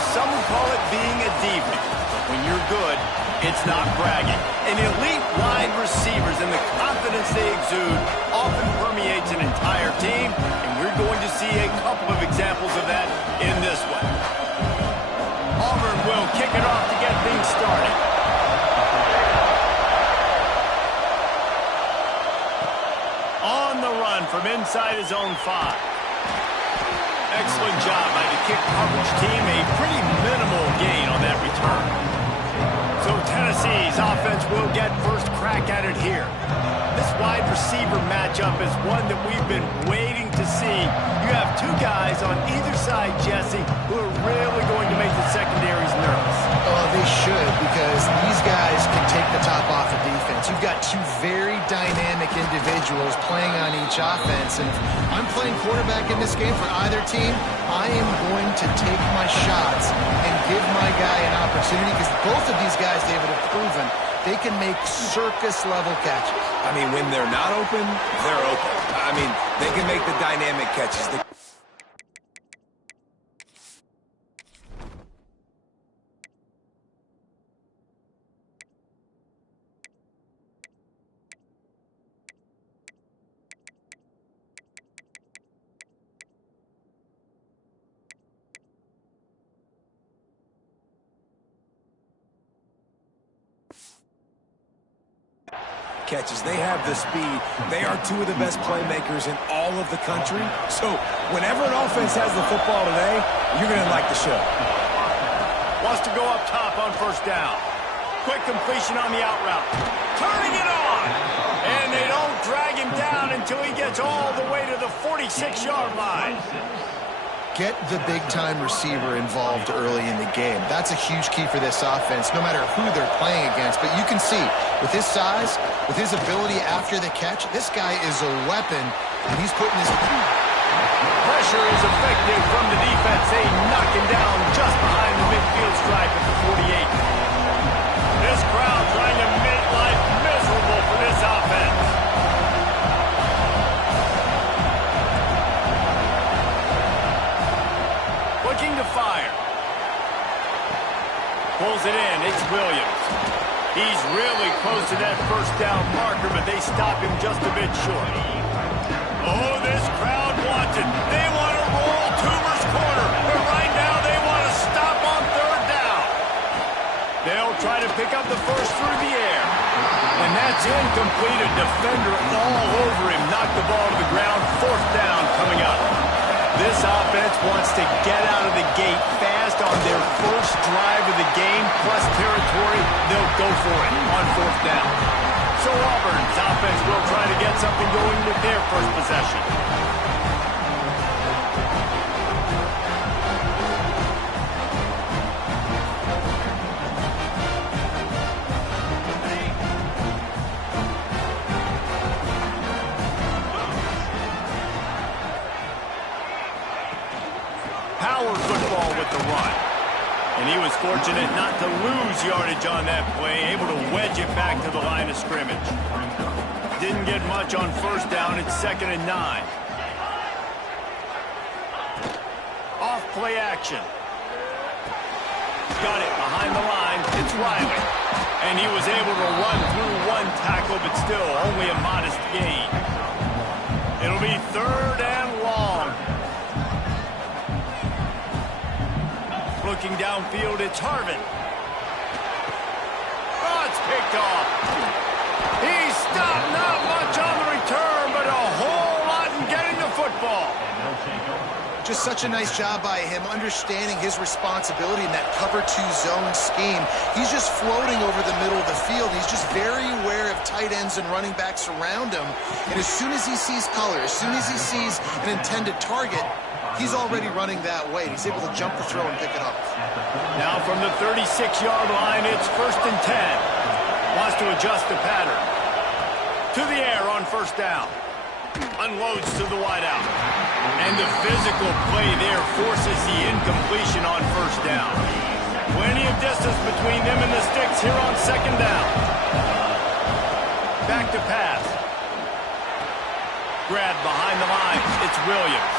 Yes, some would call it being a diva. But when you're good, it's not bragging. And elite wide receivers and the confidence they exude often permeates an entire team, and we're going to see a couple of examples of that in this one. Auburn will kick it off to get things started. On the run from inside his own 5. Excellent job by the kick coverage team. A pretty minimal gain on that return. So Tennessee's offense will get first crack at it here. This wide receiver matchup is one that we've been waiting to see. You have two guys on either side, Jesse, who are really going to make the secondaries nervous. Oh, they should, because these guys can take the top off of defense. You've got two very dynamic individuals playing on each offense, and if I'm playing quarterback in this game for either team, I am going to take my shots and give my guy an opportunity, because both of these guys, David, have proven they can make circus-level catches. I mean, when they're not open, they're open. I mean, they can make the dynamic catches. Catches. They have the speed. They are two of the best playmakers in all of the country. So whenever an offense has the football today, you're going to like the show. Wants to go up top on first down. Quick completion on the out route. Turning it on. And they don't drag him down until he gets all the way to the 46-yard line. Get the big-time receiver involved early in the game. That's a huge key for this offense, no matter who they're playing against. But you can see, with his size, with his ability after the catch, this guy is a weapon, and he's putting his... Pressure is effective from the defense. They knock him down just behind the midfield stripe at the 48. This crowd trying to make life miserable for this offense. Looking to fire. Pulls it in. It's Williams. He's really close to that first down marker, but they stop him just a bit short. Oh, this crowd wants it. They want to roll Toomer's corner, but right now they want to stop on third down. They'll try to pick up the first through the air. And that's incomplete. A defender all over him. Knocked the ball to the ground. Fourth down coming up. This offense wants to get out of the gate fast on their first drive of the game, plus territory. They'll go for it on fourth down. So Auburn's offense will try to get something going with their first possession. Power football with the run. And he was fortunate not to lose yardage on that play, able to wedge it back to the line of scrimmage. Didn't get much on first down. It's 2nd and 9. Off play action. Got it behind the line. It's Riley. And he was able to run through one tackle, but still only a modest gain. It'll be 3rd and long. Looking downfield, it's Harvin. Oh, it's picked off. He stopped, not much on the return, but a whole lot in getting the football. Just such a nice job by him, understanding his responsibility in that cover 2 zone scheme. He's just floating over the middle of the field. He's just very aware of tight ends and running backs around him. And as soon as he sees color, as soon as he sees an intended target, he's already running that way. He's able to jump the throw and pick it up. Now from the 36-yard line, it's 1st and 10. Wants to adjust the pattern. To the air on first down. Unloads to the wideout. And the physical play there forces the incompletion on first down. Plenty of distance between them and the sticks here on 2nd down. Back to pass. Grabbed behind the line. It's Williams.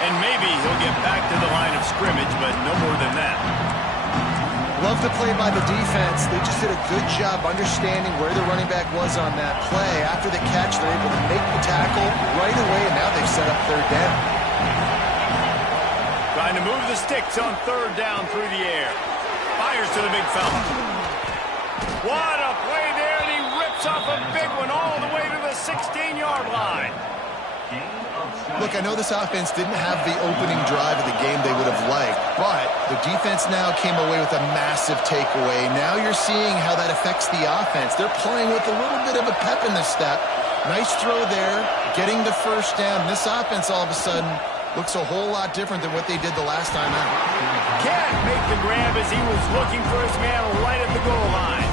And maybe he'll get back to the line of scrimmage, but no more than that. Love the play by the defense. They just did a good job understanding where the running back was on that play. After the catch, they're able to make the tackle right away, and now they've set up third down. Trying to move the sticks on third down through the air. Fires to the big fella. What a play there, and he rips off a big one all the way to the 16-yard line. Look, I know this offense didn't have the opening drive of the game they would have liked, but the defense now came away with a massive takeaway. Now you're seeing how that affects the offense. They're playing with a little bit of a pep in the step. Nice throw there, getting the first down. This offense all of a sudden looks a whole lot different than what they did the last time out. Can't make the grab as he was looking for his man right at the goal line.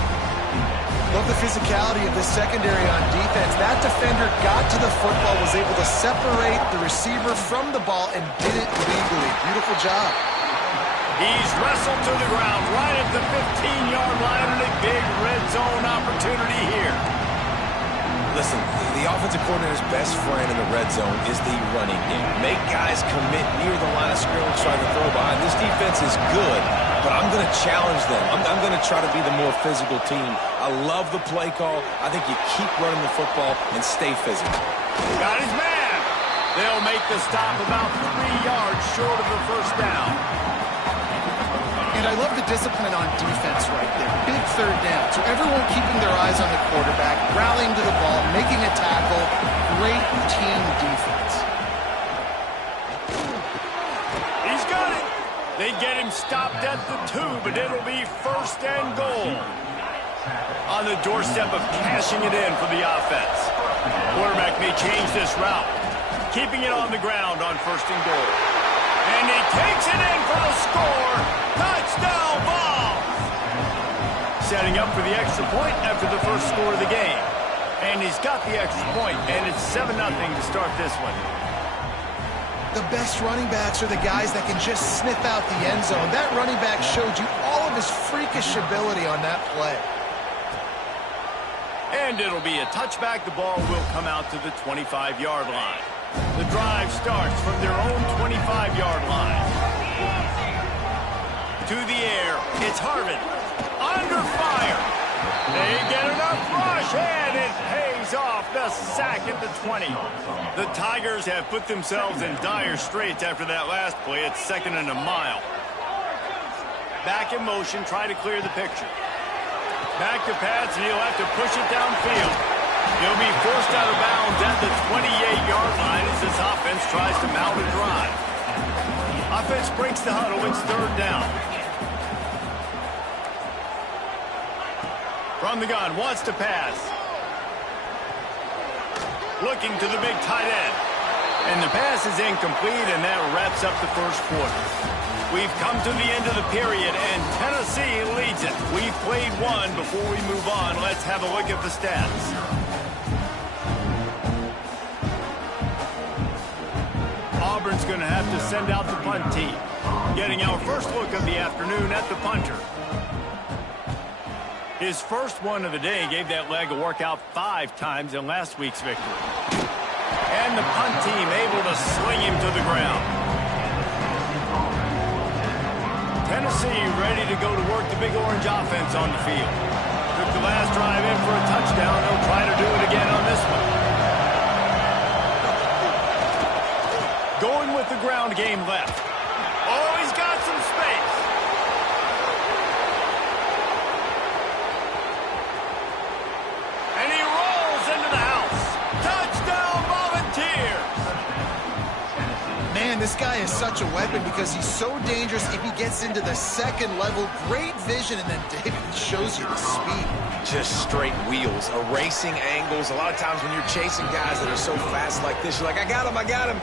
Love the physicality of this secondary on defense. That defender got to the football, was able to separate the receiver from the ball, and did it legally. Beautiful job. He's wrestled to the ground right at the 15-yard line, and a big red zone opportunity here. Listen, the offensive coordinator's best friend in the red zone is the running game. Make guys commit near the line of scrimmage trying to throw behind. This defense is good, but I'm going to challenge them. I'm going to try to be the more physical team. I love the play call. I think you keep running the football and stay physical. Got his man. They'll make the stop about 3 yards short of the first down. And I love the discipline on defense right there. Big third down. So everyone keeping their eyes on the quarterback, rallying to the ball, making a tackle. Great team defense. He's got it. They get him stopped at the 2, but it'll be first and goal. On the doorstep of cashing it in for the offense. Quarterback may change this route. Keeping it on the ground on first and goal. And he takes it in for the score. Touchdown ball. Setting up for the extra point after the first score of the game. And he's got the extra point, and it's 7-0 to start this one. The best running backs are the guys that can just sniff out the end zone. That running back showed you all of his freakish ability on that play. And it'll be a touchback. The ball will come out to the 25-yard line. The drive starts from their own 25-yard line. To the air, it's Harvin. Under fire. They get enough rush, and it pays off the sack at the 20. The Tigers have put themselves in dire straits after that last play. It's 2nd and a mile. Back in motion, try to clear the picture. Back to pass, and he'll have to push it downfield. He'll be forced out of bounds at the 28-yard line as this offense tries to mount a drive. Offense breaks the huddle. It's third down. From the gun, wants to pass. Looking to the big tight end. And the pass is incomplete, and that wraps up the first quarter. We've come to the end of the period, and Tennessee leads it. We've played one. Before we move on, let's have a look at the stats. Auburn's going to have to send out the punt team. Getting our first look of the afternoon at the punter. His first one of the day gave that leg a workout 5 times in last week's victory. And the punt team able to sling him to the ground. Tennessee ready to go to work the big orange offense on the field. Took the last drive in for a touchdown. They'll try to do it again on this one. Going with the ground game left. Oh, he's got some space. And he rolls into the house. Touchdown, Volunteers. Man, this guy is such a weapon because he's so dangerous if he gets into the second level. Great vision, and then David shows you the speed. Just straight wheels, erasing angles. A lot of times when you're chasing guys that are so fast like this, you're like, I got him, I got him.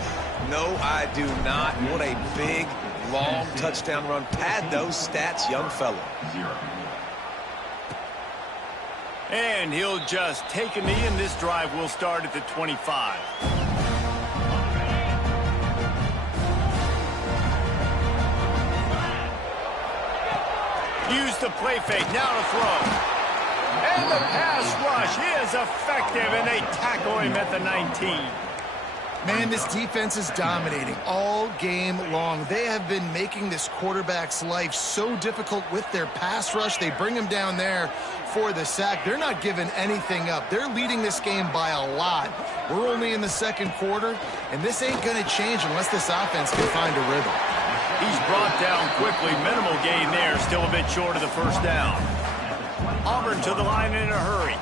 No, I do not. What a big, long touchdown run. Pad those stats, young fella. And he'll just take a knee, and this drive will start at the 25. Use the play fake, now to throw. And the pass rush is effective, and they tackle him at the 19. Man, this defense is dominating all game long. They have been making this quarterback's life so difficult with their pass rush. They bring him down there for the sack. They're not giving anything up. They're leading this game by a lot. We're only in the second quarter, and this ain't going to change unless this offense can find a rhythm. He's brought down quickly. Minimal gain there. Still a bit short of the first down. Auburn to the line in a hurry.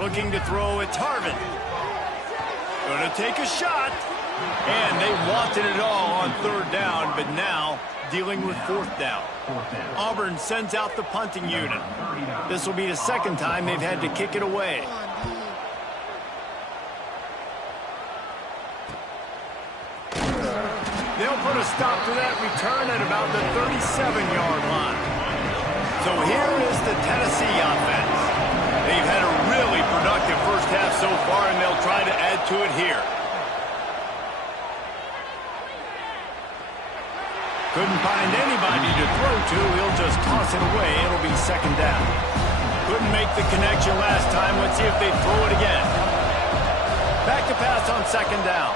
Looking to throw, it's Harvin. Going to take a shot. And they wanted it all on third down, but now dealing with fourth down. Auburn sends out the punting unit. This will be the second time they've had to kick it away. They'll put a stop to that return at about the 37-yard line. So here is the Tennessee offense. They've had a really productive first half so far, and they'll try to add to it here. Couldn't find anybody to throw to. He'll just toss it away. It'll be second down. Couldn't make the connection last time. Let's see if they throw it again. Back to pass on second down.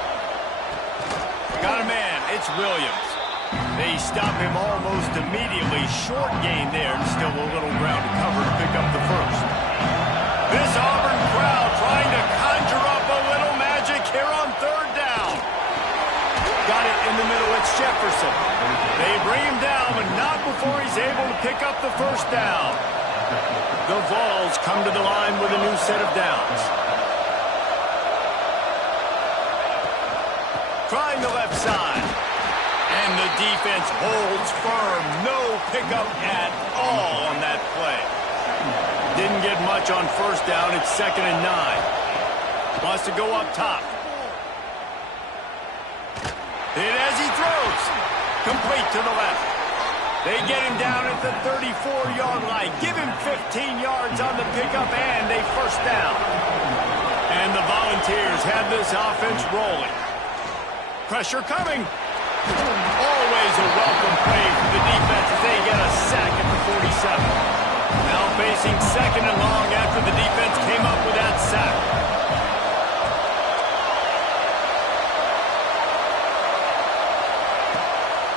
Got a man. It's Williams. They stop him almost immediately. Short gain there, and still a little ground to cover to pick up the first. This Auburn crowd trying to conjure up a little magic here on third down. Got it in the middle. It's Jefferson. They bring him down, but not before he's able to pick up the first down. The Vols come to the line with a new set of downs. Trying the left side. And the defense holds firm. No pickup at all on that play. Didn't get much on first down. It's 2nd and 9. Wants to go up top. Hit as he throws. Complete to the left. They get him down at the 34-yard line. Give him 15 yards on the pickup and a first down. And the Volunteers have this offense rolling. Pressure coming. Always a welcome play for the defense as they get a sack at the 47. Now facing second and long after the defense came up with that sack.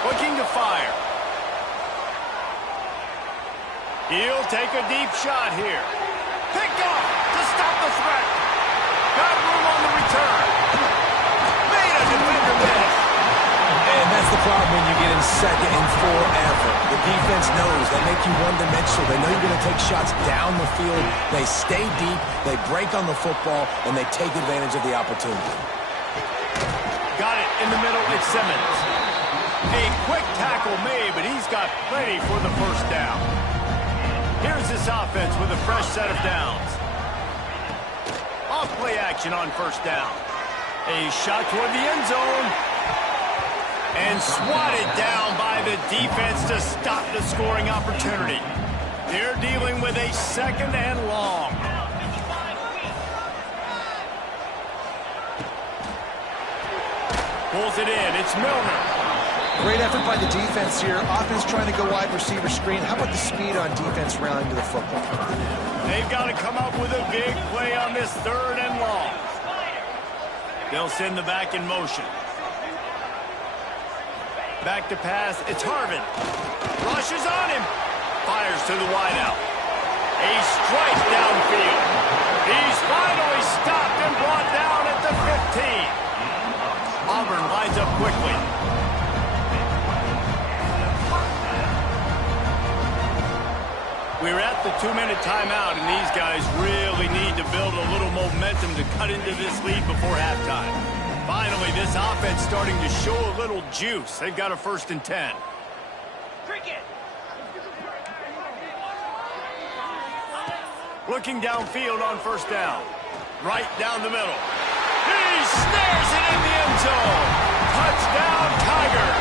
Looking to fire. He'll take a deep shot here. Picked off to stop the threat. Got room on the return. Made a defender miss. And that's the problem when you get in second and forever. The defense knows they make you one-dimensional. They know you're going to take shots down the field. They stay deep, they break on the football, and they take advantage of the opportunity. Got it in the middle. It's Simmons. A quick tackle made, but he's got plenty for the first down. Here's this offense with a fresh set of downs. Off play action on first down. A shot toward the end zone. And swatted down by the defense to stop the scoring opportunity. They're dealing with a 2nd and long. Pulls it in. It's Milner. Great effort by the defense here. Offense trying to go wide receiver screen. How about the speed on defense rallying to the football? They've got to come up with a big play on this 3rd and long. They'll send the back in motion. Back to pass. It's Harvin. Rushes on him. Fires to the wideout. A strike downfield. He's finally stopped and brought down at the 15. Auburn lines up quickly. We're at the 2-minute timeout, and these guys really need to build a little momentum to cut into this lead before halftime. Finally, this offense starting to show a little juice. They've got a 1st and 10. Looking downfield on first down. Right down the middle. He snares it in the end zone. Touchdown, Tigers.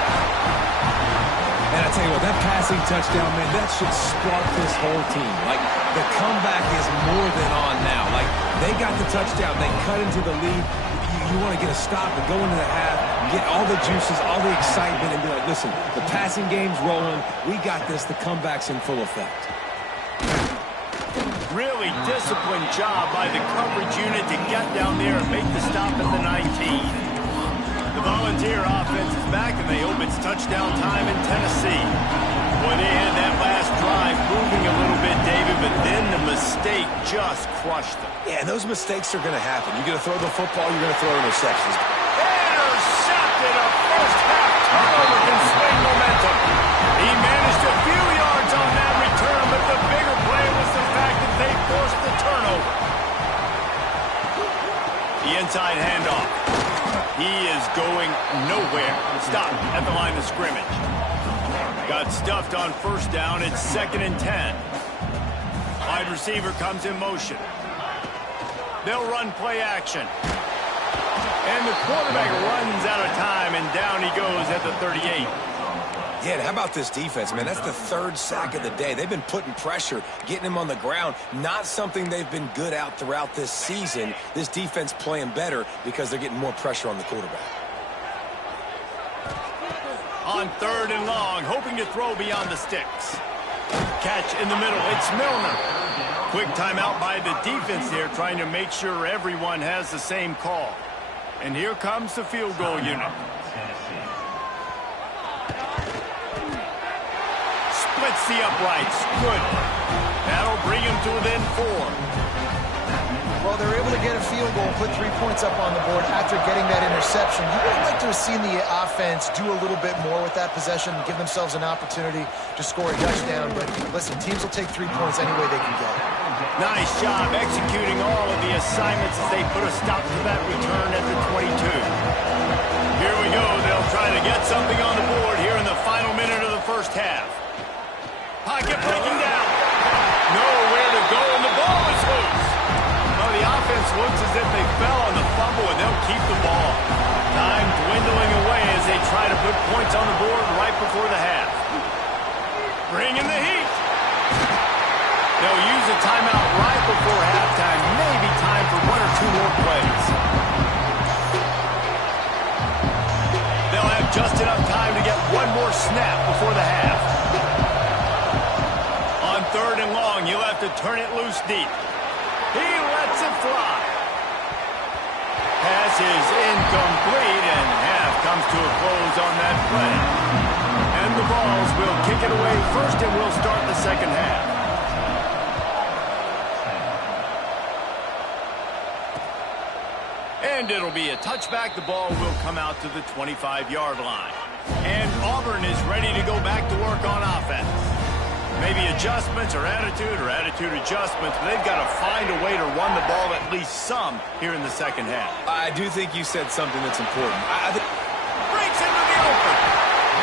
And I tell you what, that passing touchdown, man, that should spark this whole team. Like, the comeback is more than on now. Like, they got the touchdown. They cut into the lead. You want to get a stop and go into the half, get all the juices, all the excitement, and be like, listen, the passing game's rolling. We got this. The comeback's in full effect. Really disciplined job by the coverage unit to get down there and make the stop at the 19. The Volunteer offense is back, and they hope it's touchdown time in Tennessee. Boy, they had that last drive moving a little bit, David, but then the mistake just crushed them. Yeah, and those mistakes are going to happen. You're going to throw the football, you're going to throw interceptions. Intercepted! A first-half turnover can swing momentum. He managed a few yards on that return, but the bigger play was the fact that they forced the turnover. The inside handoff. He is going nowhere. Stop at the line of scrimmage. Got stuffed on first down. It's 2nd and 10. Wide receiver comes in motion. They'll run play action. And the quarterback runs out of time, and down he goes at the 38. Yeah, and how about this defense, man? That's the 3rd sack of the day. They've been putting pressure, getting him on the ground. Not something they've been good at throughout this season. This defense playing better because they're getting more pressure on the quarterback. On 3rd and long, hoping to throw beyond the sticks. Catch in the middle. It's Milner. Quick timeout by the defense here, trying to make sure everyone has the same call. And here comes the field goal unit. Splits the uprights. Good. That'll bring him to within 4. Well, they're able to get a field goal, put 3 points up on the board after getting that interception. You would like to have seen the offense do a little bit more with that possession, give themselves an opportunity to score a touchdown. But listen, teams will take 3 points any way they can get it. Nice job executing all of the assignments as they put a stop to that return at the 22. Here we go. They'll try to get something on the board here in the final minute of the first half. Pocket breaking down. Nowhere to go, and the ball is loose. Well, the offense looks as if they fell on the fumble, and they'll keep the ball. Time dwindling away as they try to put points on the board right before the half. Bring in the heat. They'll use a timeout right before halftime. Maybe time for 1 or 2 more plays. They'll have just enough time to get 1 more snap before the half. On 3rd and long, you'll have to turn it loose deep. He lets it fly. Pass is incomplete, and half comes to a close on that play. And the Vols will kick it away first, and we'll start the second half. And it'll be a touchback. The ball will come out to the 25-yard line. And Auburn is ready to go back to work on offense. Maybe adjustments or attitude adjustments, but they've got to find a way to run the ball at least some here in the second half. I do think you said something that's important. Breaks into the open.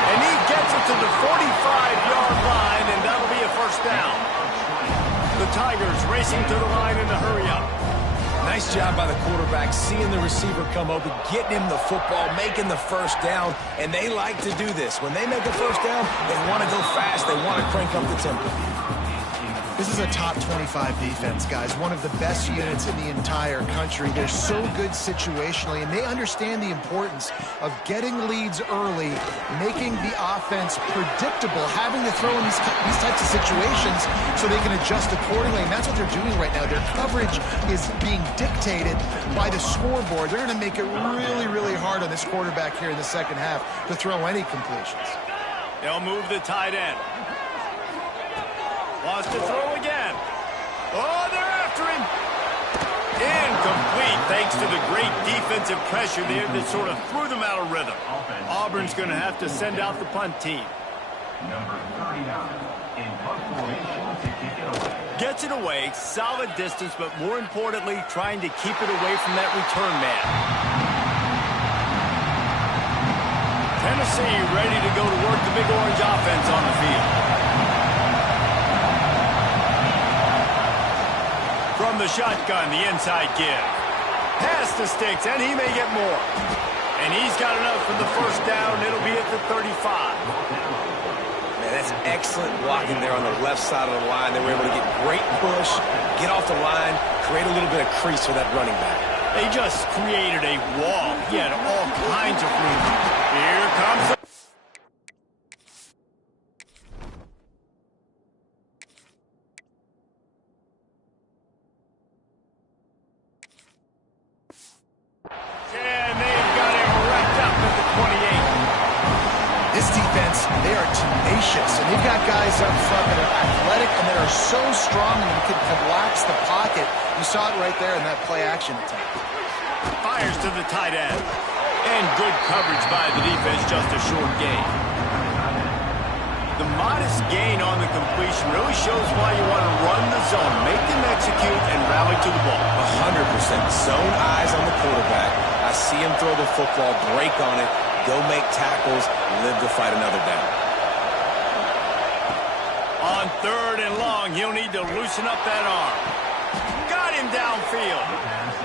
And he gets it to the 45-yard line, and that'll be a first down. The Tigers racing to the line in the hurry-up. Nice job by the quarterback, seeing the receiver come open, getting him the football, making the first down, and they like to do this. When they make a first down, they want to go fast, they want to crank up the tempo. This is a top 25 defense, guys. One of the best units in the entire country. They're so good situationally, and they understand the importance of getting leads early, making the offense predictable, having to throw in these types of situations so they can adjust accordingly. And that's what they're doing right now. Their coverage is being dictated by the scoreboard. They're going to make it really, really hard on this quarterback here in the second half to throw any completions. They'll move the tight end. Wants to throw again. Oh, they're after him. Incomplete, thanks to the great defensive pressure there that sort of threw them out of rhythm. Auburn's going to have to send out the punt team. Number 39 in punt formation to kick it away. Gets it away, solid distance, but more importantly, trying to keep it away from that return man. Tennessee ready to go to work the Big Orange offense on the field. From the shotgun, the inside give. Past the sticks, and he may get more. And he's got enough for the first down. It'll be at the 35. Man, that's excellent blocking there on the left side of the line. They were able to get great push, get off the line, create a little bit of crease for that running back. They just created a wall. He had all kinds of room. Here comes the... tenacious, and you've got guys up front that are athletic and that are so strong and can collapse the pocket. You saw it right there in that play-action attack. Fires to the tight end. And good coverage by the defense, just a short gain. The modest gain on the completion really shows why you want to run the zone, make them execute, and rally to the ball. 100%. Zone eyes on the quarterback. I see him throw the football, break on it, go make tackles, live to fight another down. On 3rd and long, he'll need to loosen up that arm. Got him downfield.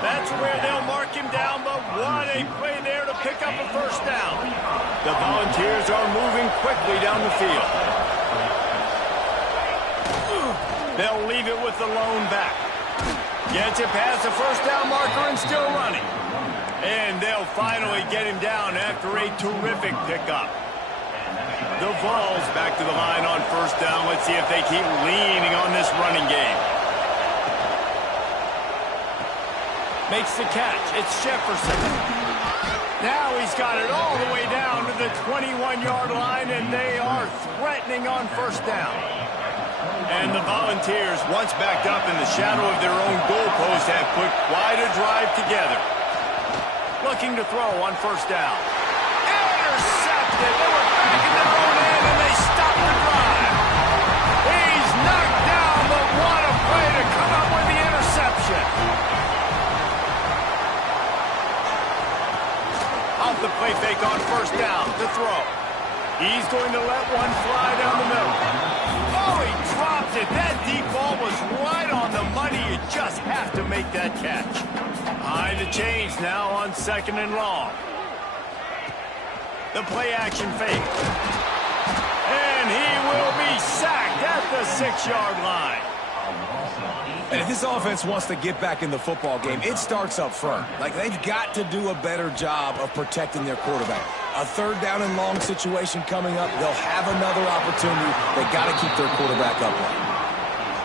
That's where they'll mark him down, but what a play there to pick up a first down. The Volunteers are moving quickly down the field. They'll leave it with the lone back. Gets it past the first down marker and still running. And they'll finally get him down after a terrific pickup. The Vols back to the line on first down. Let's see if they keep leaning on this running game. Makes the catch. It's Jefferson. Now he's got it all the way down to the 21-yard line, and they are threatening on first down. And the Volunteers, once backed up in the shadow of their own goalpost, have put quite a drive together. Looking to throw on first down. Intercepted. They were back in their own end, and they stopped the drive. He's knocked down, but what a play to come up with the interception. Off the play fake on first down to throw. He's going to let one fly down the middle. Oh, he dropped it. That deep ball was right on the money. You just have to make that catch. High to change now on 2nd and long. The play action fake. And he will be sacked at the 6-yard line. And if this offense wants to get back in the football game, it starts up front. Like, they've got to do a better job of protecting their quarterback. A 3rd down and long situation coming up, they'll have another opportunity. They got to keep their quarterback upright.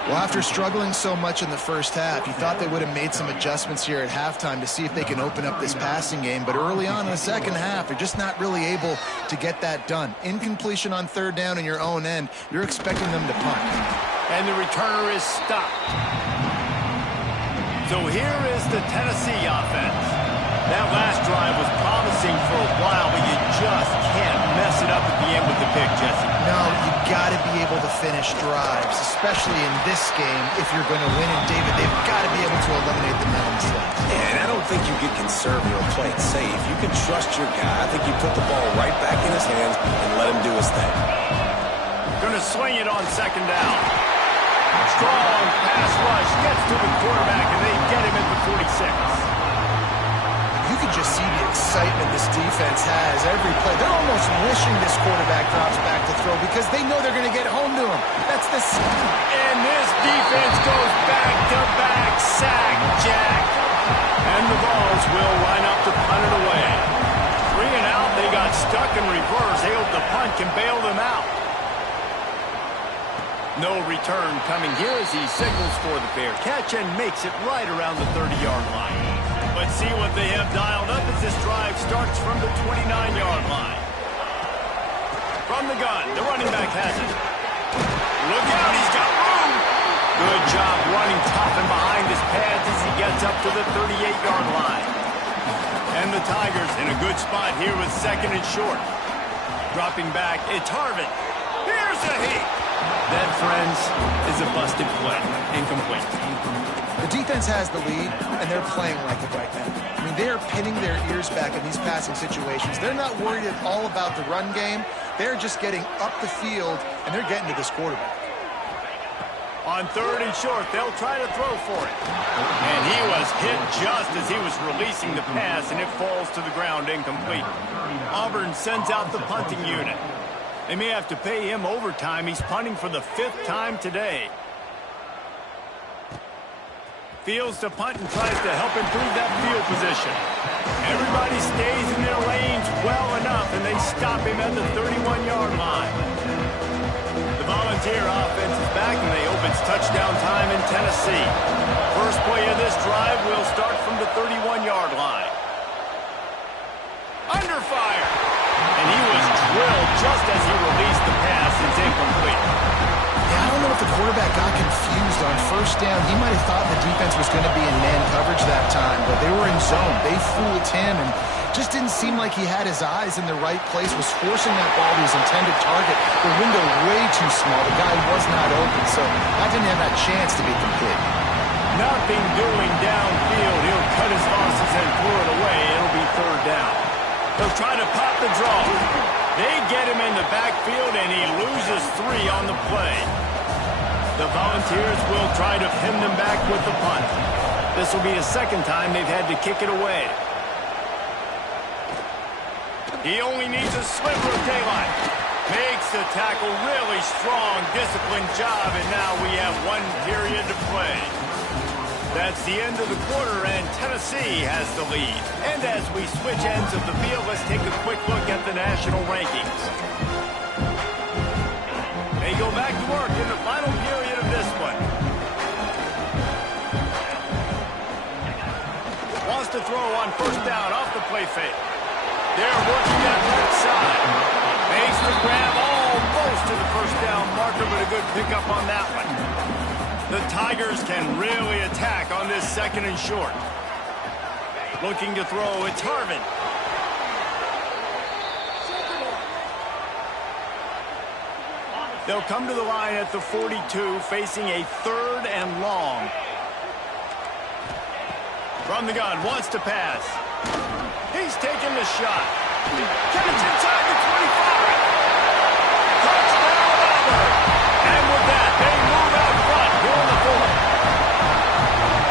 Well, after struggling so much in the first half, you thought they would have made some adjustments here at halftime to see if they can open up this passing game. But early on in the second half, they're just not really able to get that done. Incompletion on 3rd down in your own end, you're expecting them to punt. And the returner is stopped. So here is the Tennessee offense. That last drive was promising for a while, but you just can't mess it up at the end with the pick, Jesse. No, you got to be able to finish drives, especially in this game if you're going to win. And David, they've got to be able to eliminate the mental mistakes. And I don't think you get conservative or play it safe. You can trust your guy. I think you put the ball right back in his hands and let him do his thing. Going to swing it on 2nd down. Strong pass rush gets to the quarterback, and they get him at the 46. You can just see the excitement this defense has every play. They're almost wishing this quarterback drops back to throw because they know they're going to get home to him. That's the... And this defense goes back-to-back sack, Jack. And the Vols will line up to punt it away. 3 and out, they got stuck in reverse. They hope the punt can bail them out. No return coming here as he signals for the fair catch and makes it right around the 30-yard line. Let's see what they have dialed up as this drive starts from the 29-yard line. From the gun, the running back has it. Look out, he's got room. Good job running tough and behind his pads as he gets up to the 38-yard line. And the Tigers in a good spot here with 2nd and short. Dropping back, it's Harvin. Here's a heat. That, friends, is a busted play. Incomplete. The defense has the lead, and they're playing like it right now. I mean, they're pinning their ears back in these passing situations. They're not worried at all about the run game. They're just getting up the field, and they're getting to this quarterback. On 3rd and short, they'll try to throw for it. And he was hit just as he was releasing the pass, and it falls to the ground incomplete. Auburn sends out the punting unit. They may have to pay him overtime. He's punting for the 5th time today. Fields to punt and tries to help improve that field position. Everybody stays in their lanes well enough, and they stop him at the 31-yard line. The Volunteer offense is back, and they open touchdown time in Tennessee. First play of this drive will start from the 31-yard line. Under fire. And he was drilled just as he released the pass. His incomplete. Yeah, I don't know if the quarterback got confused on first down. He might have thought the defense was going to be in man coverage that time, but they were in zone. They fooled him and just didn't seem like he had his eyes in the right place, was forcing that ball to his intended target. The window way too small. The guy was not open, so that didn't have that chance to be complete. Nothing doing downfield. He'll cut his losses and throw it away. It'll be third down. He'll try to pop the draw. They get him in the backfield, and he loses 3 on the play. The Volunteers will try to pin them back with the punt. This will be the second time they've had to kick it away. He only needs a sliver of daylight. Makes the tackle, really strong, disciplined job, and now we have 1 period to play. That's the end of the quarter, and Tennessee has the lead. And as we switch ends of the field, let's take a quick look at the national rankings. They go back to work in the final period of this one. Wants to throw on first down off the play fake. They're working that left side. Makes the grab almost to the first down marker, but a good pickup on that one. The Tigers can really attack on this second and short. Looking to throw, it's Harvin. They'll come to the line at the 42, facing a 3rd and long. From the gun, wants to pass. He's taking the shot. Catch inside the 25. Touchdown, Auburn. And with that, they move out front here in the 4th.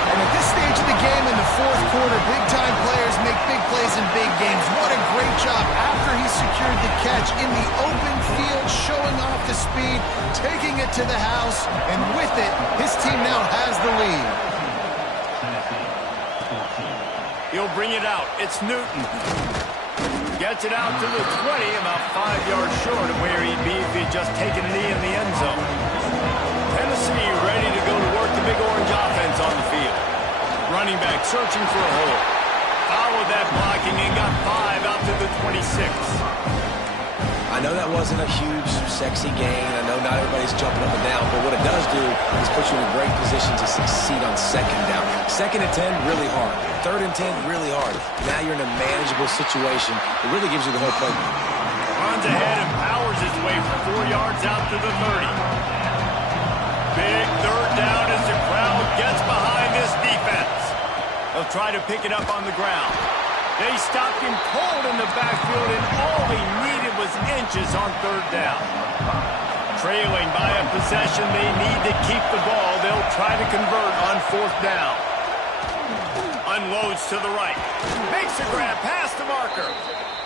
And at this stage of the game in the 4th quarter, big-time players make big plays in big games. What a great job after he secured the catch in the open field, showing off the speed, taking it to the house, and with it, his team now has the lead. He'll bring it out. It's Newton. Gets it out to the 20, about 5 yards short of where he'd be if he'd just taken a knee in the end zone. Tennessee ready to go to work the Big Orange offense on the field. Running back searching for a hole. Followed that blocking and got 5 out to the 26. I know that wasn't a huge, sexy gain. I know not everybody's jumping up and down, but what it does do is put you in a great position to succeed on second down. 2nd and 10, really hard. 3rd and 10, really hard. Now you're in a manageable situation. It really gives you the whole playbook. Runs ahead and powers his way for 4 yards out to the 30. Big 3rd down as the crowd gets behind this defense. They'll try to pick it up on the ground. They stopped him cold in the backfield, and all he needed was inches on 3rd down. Trailing by a possession, they need to keep the ball. They'll try to convert on 4th down. Unloads to the right. Makes a grab past the marker.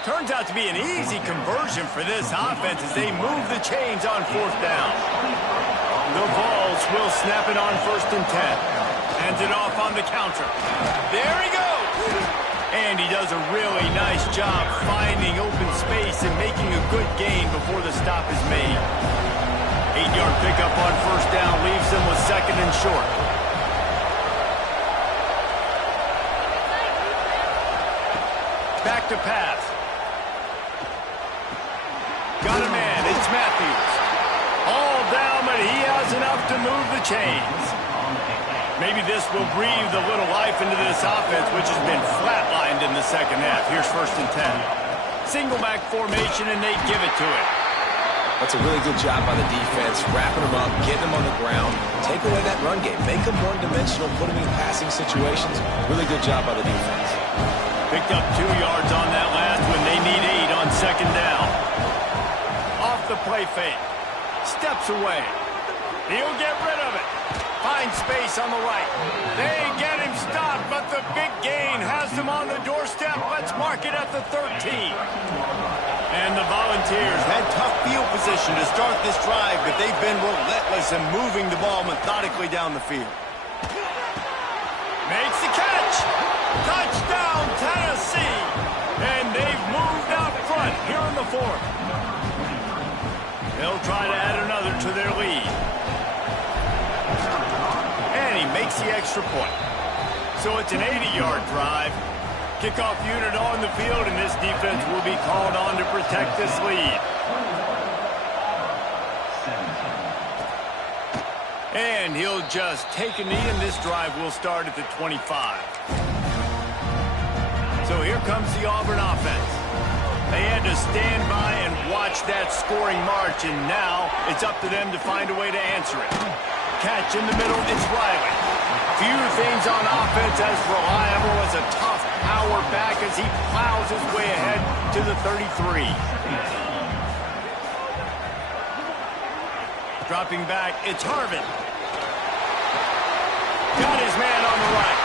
Turns out to be an easy conversion for this offense as they move the chains on 4th down. The Vols will snap it on 1st and 10. Hands it off on the counter. There he goes. And he does a really nice job finding open space and making a good gain before the stop is made. 8-yard pickup on 1st down leaves them with 2nd and short. Back to pass. Got a man. It's Matthews. All down, but he has enough to move the chains. Maybe this will breathe a little life into this offense, which has been flatlined in the second half. Here's 1st and 10. Single back formation, and they give it to him. That's a really good job by the defense, wrapping them up, getting them on the ground, take away that run game, make them one-dimensional, put them in passing situations. Really good job by the defense. Picked up 2 yards on that last one. They need 8 on 2nd down. Off the play fake. Steps away. He'll get rid of it. Finds space on the right. They get him stopped, but the big gain has them on the doorstep. Let's mark it at the 13. And the Volunteers had tough field position to start this drive, but they've been relentless in moving the ball methodically down the field. Makes the catch. Touchdown, Tennessee. And they've moved out front here in the 4th. They'll try to add another to their lead. And he makes the extra point. So it's an 80-yard drive. Kickoff unit on the field, and this defense will be called on to protect this lead. And he'll just take a knee, and this drive will start at the 25. So here comes the Auburn offense. They had to stand by and watch that scoring march, and now it's up to them to find a way to answer it. Catch in the middle, it's Riley. Few things on offense as reliable as a tough power back as he plows his way ahead to the 33. Dropping back, it's Harvin. Got his man on the right.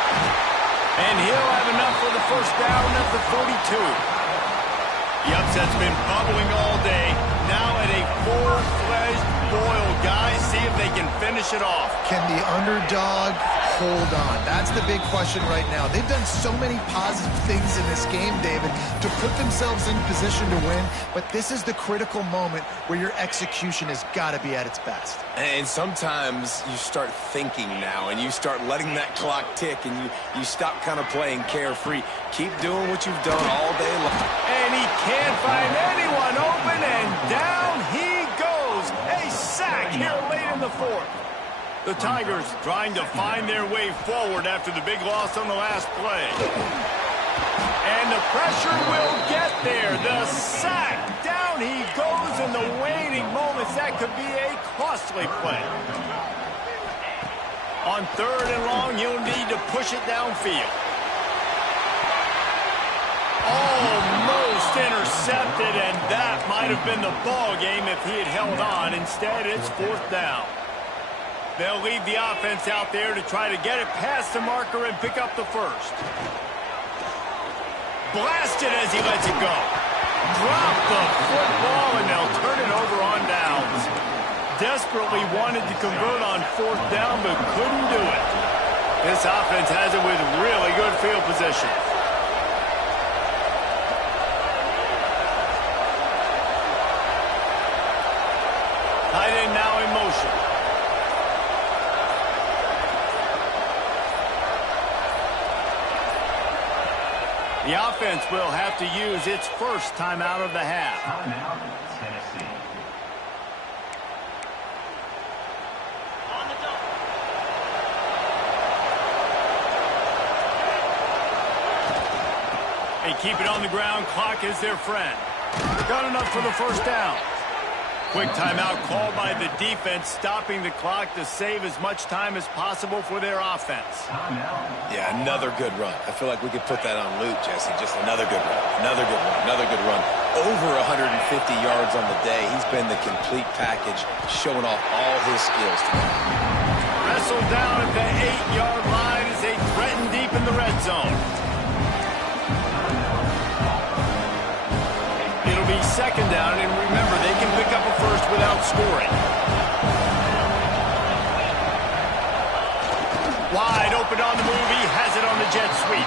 And he'll have enough for the first down at the 42. The upset's been bubbling all day. Now at a full-fledged boil, guys, see if they can finish it off. Can the underdog hold on? That's the big question right now. They've done so many positive things in this game, David, to put themselves in position to win, but this is the critical moment where your execution has got to be at its best. And sometimes you start thinking now, and you start letting that clock tick, and you stop kind of playing carefree. Keep doing what you've done all day long. And he can't find anyone open, and down he goes. A sack here late in the fourth. The Tigers trying to find their way forward after the big loss on the last play. And the pressure will get there. The sack. Down he goes in the waiting moments. That could be a costly play. On 3rd and long, you'll need to push it downfield. Almost intercepted, and that might have been the ball game if he had held on. Instead, it's 4th down. They'll leave the offense out there to try to get it past the marker and pick up the first. Blasted as he lets it go. Drop the football, and they'll turn it over on downs. Desperately wanted to convert on 4th down, but couldn't do it. This offense has it with really good field position. Tight end now in motion. The offense will have to use its first timeout of the half. Timeout, Tennessee. They keep it on the ground. Clock is their friend. Got enough for the first down. Quick timeout called by the defense, stopping the clock to save as much time as possible for their offense. Yeah, another good run. I feel like we could put that on loop, Jesse. Just another good run. Another good run. Another good run. Over 150 yards on the day. He's been the complete package, showing off all his skills today. Wrestled down at the 8-yard line as they threaten deep in the red zone. It'll be 2nd down, and remember, they can pick up a first without scoring. Wide open on the move. He has it on the jet sweep.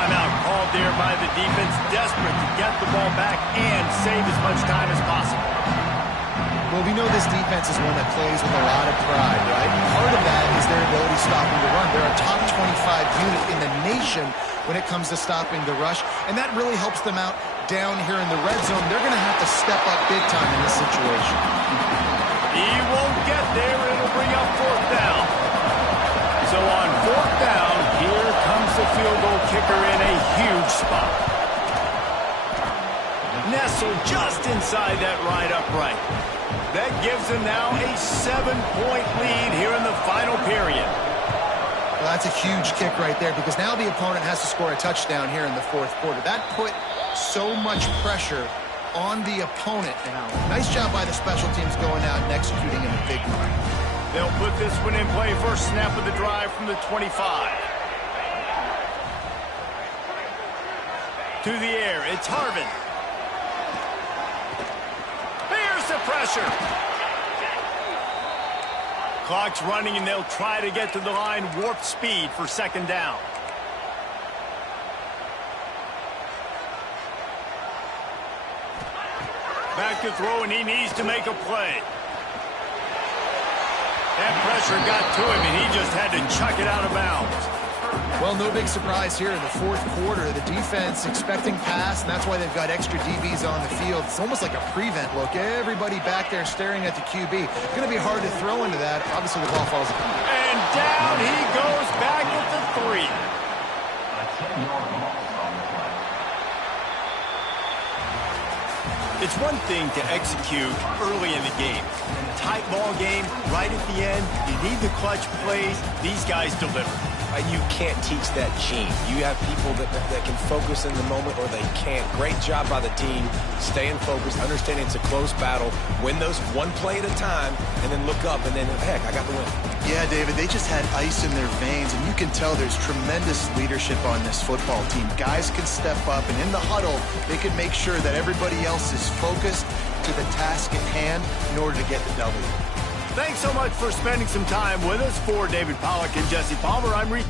Timeout called there by the defense, desperate to get the ball back and save as much time as possible. Well, we know this defense is one that plays with a lot of pride, right? Part of that is their ability stopping the run. They're a top 25 unit in the nation when it comes to stopping the rush, and that really helps them out down here in the red zone. They're going to have to step up big time in this situation. He won't get there. It'll bring up 4th down. So on 4th down, here comes the field goal kicker in a huge spot. Nestled just inside that right upright. That gives them now a 7-point lead here in the final period. Well, that's a huge kick right there because now the opponent has to score a touchdown here in the 4th quarter. That put so much pressure on the opponent now. Nice job by the special teams going out and executing in a big way. They'll put this one in play. First snap of the drive from the 25. To the air, it's Harvin. There's the pressure. Clock's running, and they'll try to get to the line. Warp speed for 2nd down. Back to throw, and he needs to make a play. That pressure got to him, and he just had to chuck it out of bounds. Well, no big surprise here in the fourth quarter. The defense expecting pass, and that's why they've got extra DBs on the field. It's almost like a prevent look. Everybody back there staring at the QB. Going to be hard to throw into that. Obviously, the ball falls. And down he goes back at the 3. A 10-yard loss on the play. It's one thing to execute early in the game. Tight ball game, right at the end. You need the clutch plays. These guys deliver. You can't teach that gene. You have people that can focus in the moment or they can't. Great job by the team, staying focused, understanding it's a close battle, win those one play at a time, and then look up, and then, heck, I got the win. Yeah, David, they just had ice in their veins, and you can tell there's tremendous leadership on this football team. Guys can step up, and in the huddle, they can make sure that everybody else is focused to the task at hand in order to get the W. Thanks so much for spending some time with us. For David Pollack and Jesse Palmer, I'm Reed.